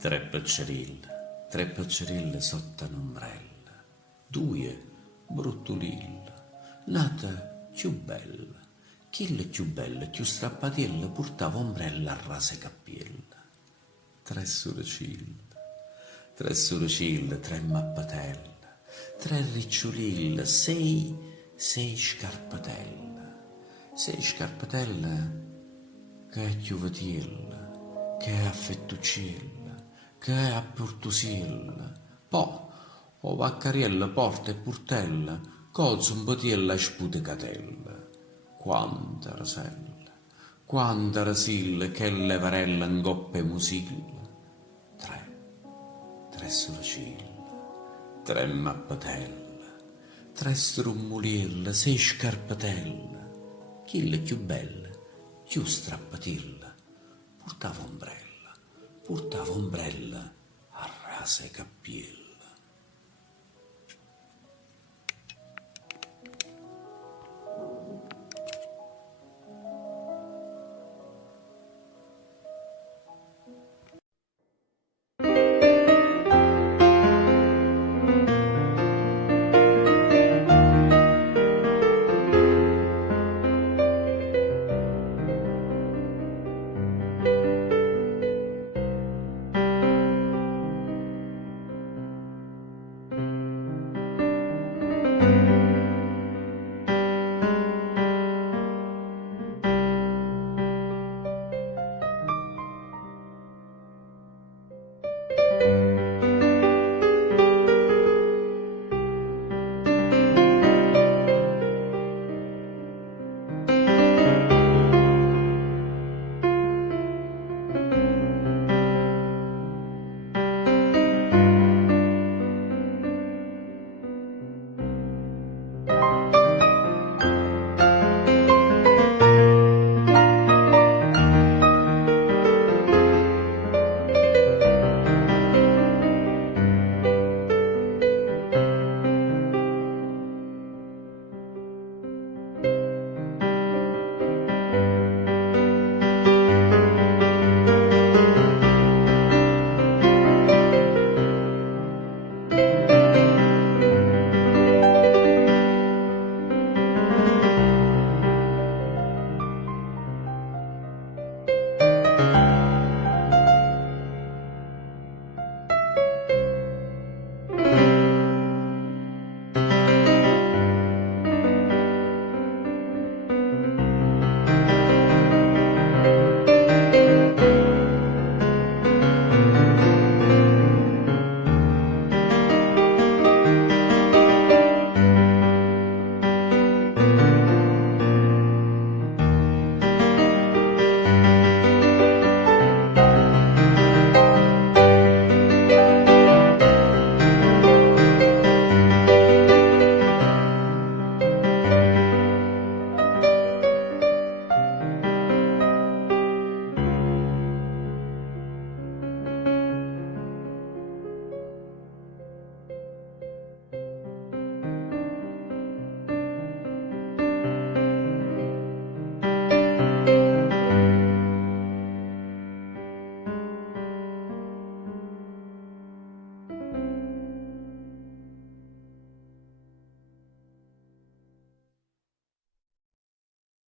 Tre paccerille sotto un'ombrella, due bruttulille, nata più bella, chille più bella, più strappatella, portava ombrella a rase cappiella. Tre sorcille, tre mappatelle, tre ricciolille, sei scarpatelle, che è chiuvetilla, che è affettucilla, che è apportusilla, poi o vaccariella, porta e purtella, colza un potiella e sputecatella. Quanta rasella, quanta rasilla, che le varella in coppe musilla. Tre sorcille, tre mappatelle, tre strummulille, sei scarpatelle, chille più belle, più strappatilla, portava ombrella a rase cappiella.